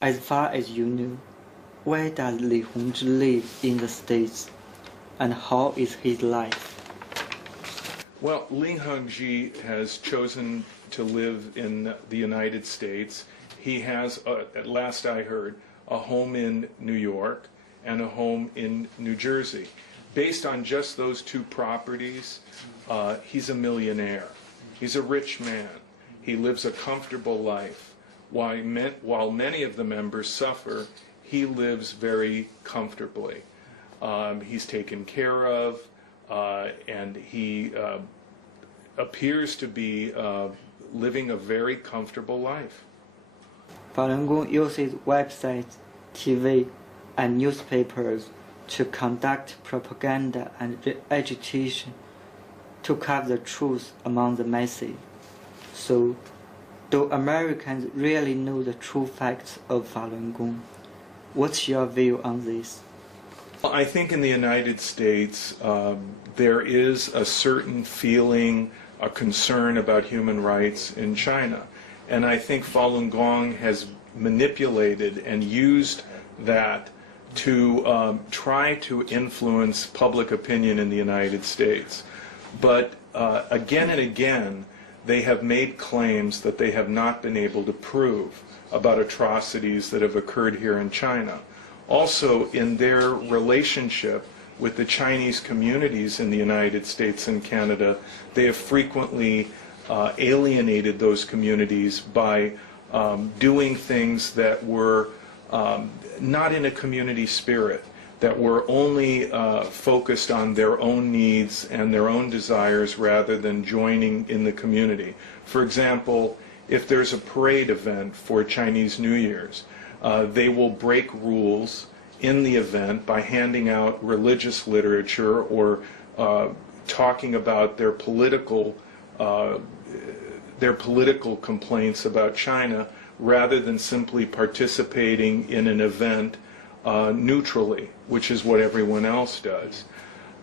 As far as you know, where does Li Hongzhi live in the States, and how is his life? Well, Li Hongzhi has chosen to live in the United States. He has, at last I heard, a home in New York and a home in New Jersey. Based on just those two properties, he's a millionaire. He's a rich man. He lives a comfortable life. While many of the members suffer, he lives very comfortably. He's taken care of, and he appears to be living a very comfortable life. Falun Gong uses websites, TV, and newspapers to conduct propaganda and agitation to cover the truth among the masses. So, do Americans really know the true facts of Falun Gong? What's your view on this? Well, I think in the United States there is a certain feeling, a concern about human rights in China. And I think Falun Gong has manipulated and used that to try to influence public opinion in the United States. But again and again, they have made claims that they have not been able to prove about atrocities that have occurred here in China. Also, in their relationship with the Chinese communities in the United States and Canada, they have frequently alienated those communities by doing things that were not in a community spirit, that were only focused on their own needs and their own desires rather than joining in the community. For example, if there's a parade event for Chinese New Year's, they will break rules in the event by handing out religious literature or talking about their political complaints about China rather than simply participating in an event neutrally, which is what everyone else does.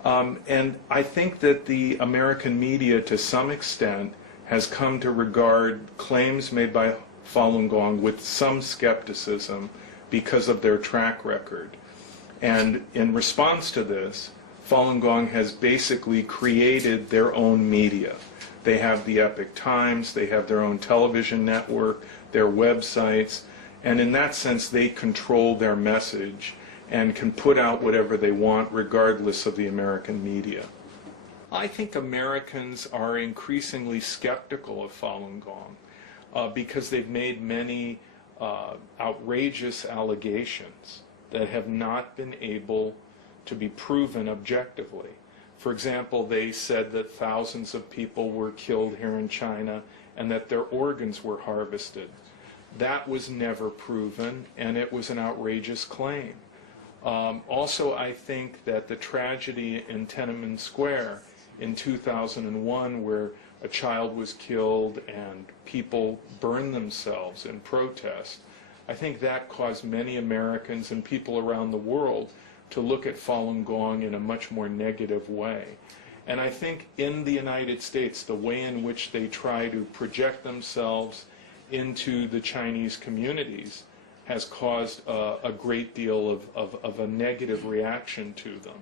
And I think that the American media, to some extent, has come to regard claims made by Falun Gong with some skepticism because of their track record. And in response to this, Falun Gong has basically created their own media. They have the Epoch Times, they have their own television network, their websites, and in that sense they control their message and can put out whatever they want regardless of the American media. I think Americans are increasingly skeptical of Falun Gong because they've made many outrageous allegations that have not been able to be proven objectively. For example, they said that thousands of people were killed here in China and that their organs were harvested. That was never proven, and it was an outrageous claim. Also, I think that the tragedy in Tiananmen Square in 2001, where a child was killed and people burned themselves in protest, I think that caused many Americans and people around the world to look at Falun Gong in a much more negative way. And I think in the United States, the way in which they try to project themselves into the Chinese communities has caused a great deal of a negative reaction to them.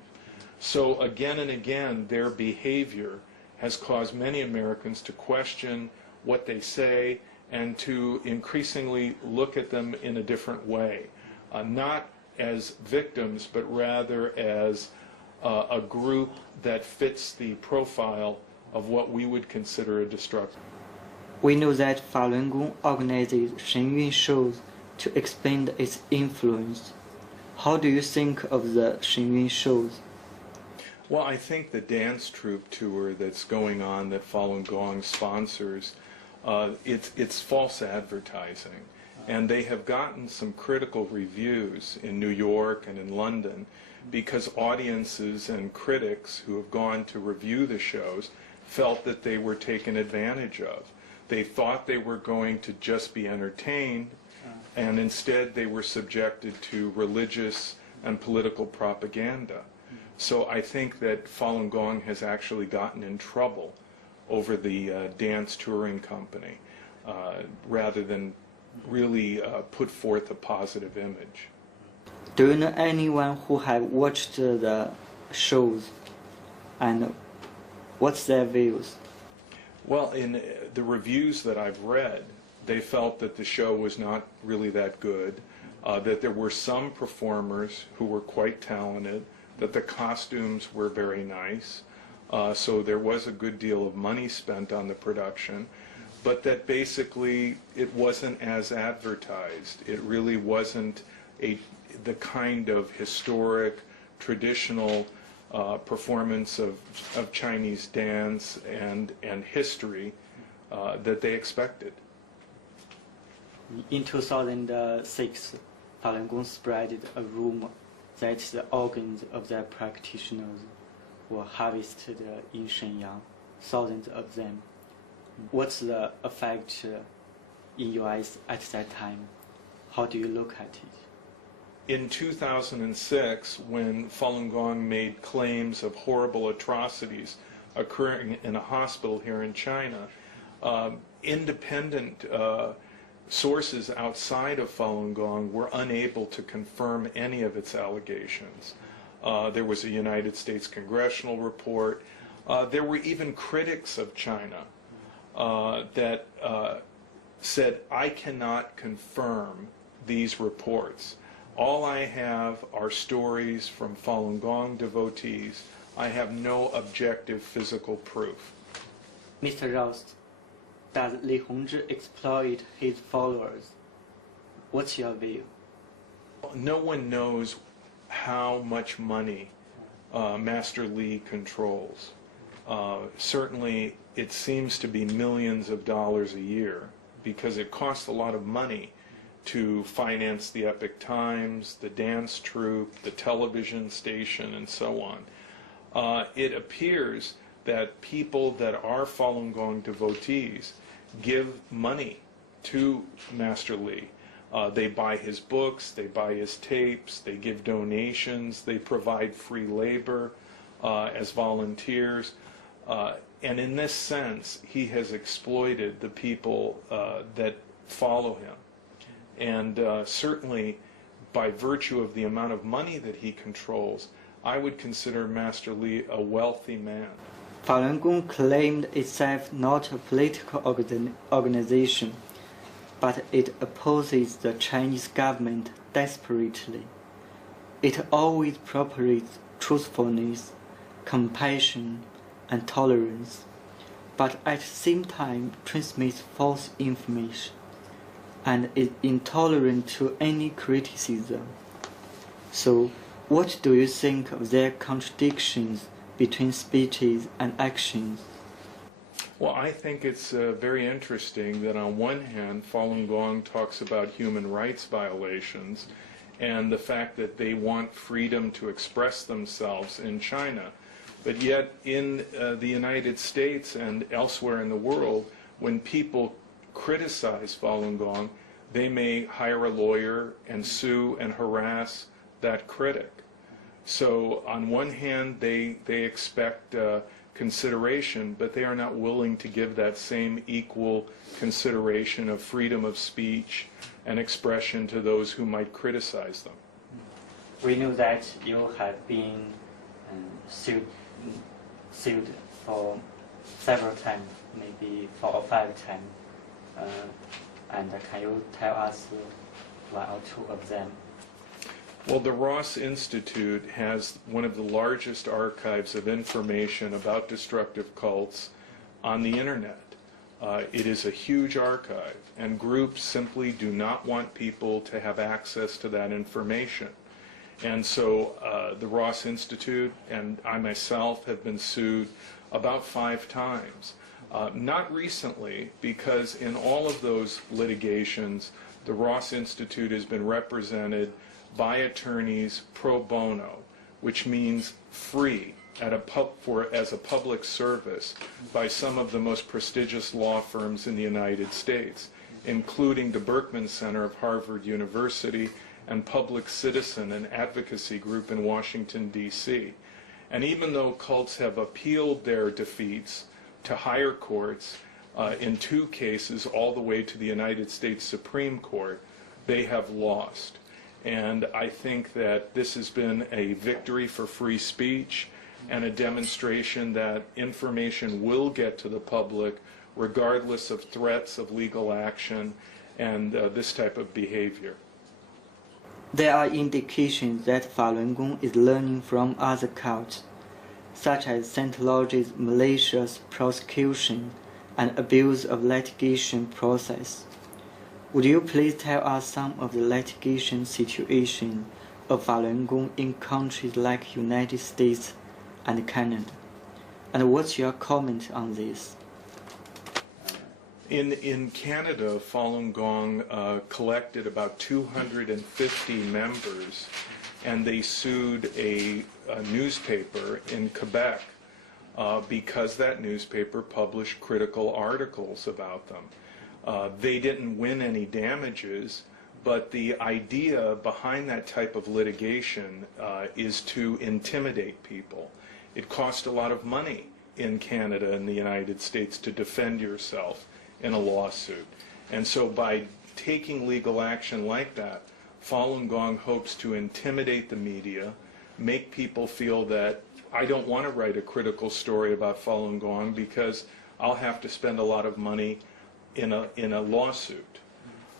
So again and again, their behavior has caused many Americans to question what they say and to increasingly look at them in a different way, not as victims, but rather as a group that fits the profile of what we would consider a destructive. We know that Falun Gong organizes Shenyun shows to expand its influence. How do you think of the Shenyun shows? Well, I think the dance troupe tour that's going on that Falun Gong sponsors, it's false advertising. And they have gotten some critical reviews in New York and in London because audiences and critics who have gone to review the shows felt that they were taken advantage of. They thought they were going to just be entertained, and instead they were subjected to religious and political propaganda. So I think that Falun Gong has actually gotten in trouble over the dance touring company rather than really put forth a positive image. Do you know anyone who have watched the shows, and what's their views? Well, in the reviews that I've read, they felt that the show was not really that good, that there were some performers who were quite talented, that the costumes were very nice, so there was a good deal of money spent on the production, but that basically it wasn't as advertised. It really wasn't the kind of historic, traditional performance of Chinese dance and history that they expected. In 2006, Falun Gong spread a rumor that the organs of their practitioners were harvested in Shenyang, thousands of them. What's the effect in your eyes at that time? How do you look at it? In 2006, when Falun Gong made claims of horrible atrocities occurring in a hospital here in China, independent sources outside of Falun Gong were unable to confirm any of its allegations. There was a United States congressional report. There were even critics of China that said, I cannot confirm these reports. All I have are stories from Falun Gong devotees. I have no objective physical proof. Mr. Rost, does Li Hongzhi exploit his followers? What's your view? No one knows how much money Master Li controls. Certainly, it seems to be millions of dollars a year because it costs a lot of money to finance the Epic Times, the dance troupe, the television station, and so on. It appears that people that are Falun Gong devotees give money to Master Li. They buy his books, they buy his tapes, they give donations, they provide free labor as volunteers. And in this sense, he has exploited the people that follow him. And certainly, by virtue of the amount of money that he controls, I would consider Master Li a wealthy man. Falun Gong claimed itself not a political organization, but it opposes the Chinese government desperately. It always propagates truthfulness, compassion, and tolerance, but at the same time transmits false information and is intolerant to any criticism. So, what do you think of their contradictions between speeches and actions? Well, I think it's very interesting that on one hand, Falun Gong talks about human rights violations and the fact that they want freedom to express themselves in China. But yet in the United States and elsewhere in the world, when people criticize Falun Gong, they may hire a lawyer and sue and harass that critic. So on one hand, they expect consideration, but they are not willing to give that same equal consideration of freedom of speech and expression to those who might criticize them. We know that you have been sued for several times, maybe 4 or 5 times. And can you tell us 1 or 2 of them? Well, the Ross Institute has one of the largest archives of information about destructive cults on the internet. It is a huge archive, and groups simply do not want people to have access to that information. And so the Ross Institute and I myself have been sued about 5 times. Not recently, because in all of those litigations, the Ross Institute has been represented by attorneys pro bono, which means free as a public service by some of the most prestigious law firms in the United States, including the Berkman Center of Harvard University and Public Citizen, an advocacy group in Washington, D.C. And even though cults have appealed their defeats to higher courts, in 2 cases all the way to the United States Supreme Court, they have lost. And I think that this has been a victory for free speech and a demonstration that information will get to the public regardless of threats of legal action and this type of behavior. There are indications that Falun Gong is learning from other cults, such as Scientology's malicious prosecution and abuse of litigation process. Would you please tell us some of the litigation situation of Falun Gong in countries like United States and Canada? And what's your comment on this? In Canada, Falun Gong collected about 250 members, and they sued a newspaper in Quebec because that newspaper published critical articles about them. They didn't win any damages, but the idea behind that type of litigation is to intimidate people. It costs a lot of money in Canada and the United States to defend yourself in a lawsuit. And so by taking legal action like that, Falun Gong hopes to intimidate the media, make people feel that I don't want to write a critical story about Falun Gong because I'll have to spend a lot of money in a lawsuit.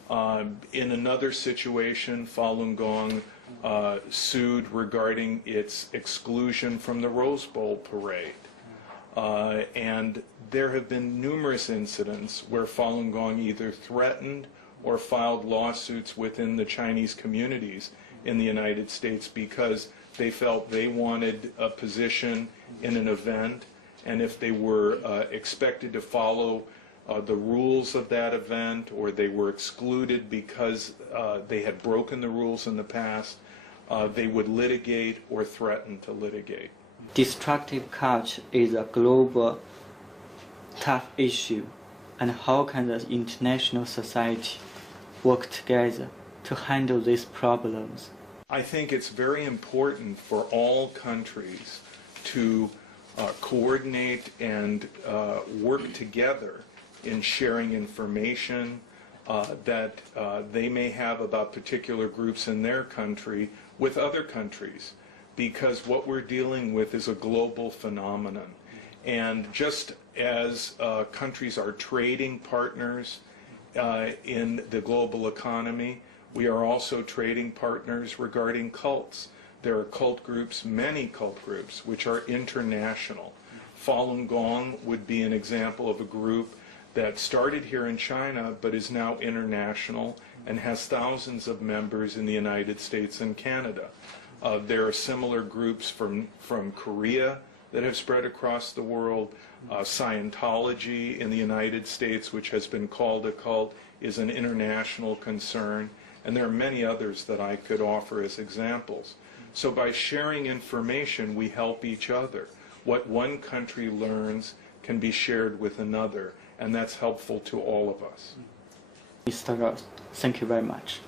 In another situation, Falun Gong sued regarding its exclusion from the Rose Bowl parade. And there have been numerous incidents where Falun Gong either threatened or filed lawsuits within the Chinese communities in the United States because they felt they wanted a position in an event, and if they were expected to follow the rules of that event, or they were excluded because they had broken the rules in the past, they would litigate or threaten to litigate. Destructive culture is a global, tough issue, and how can the international society work together to handle these problems? I think it's very important for all countries to coordinate and work together in sharing information that they may have about particular groups in their country with other countries, because what we're dealing with is a global phenomenon. And just as countries are trading partners in the global economy, we are also trading partners regarding cults. There are cult groups, many cult groups, which are international. Falun Gong would be an example of a group that started here in China but is now international and has thousands of members in the United States and Canada. There are similar groups from Korea that have spread across the world. Scientology in the United States, which has been called a cult, is an international concern. And there are many others that I could offer as examples. So by sharing information, we help each other. What one country learns can be shared with another, and that's helpful to all of us. Mr. Ross, thank you very much.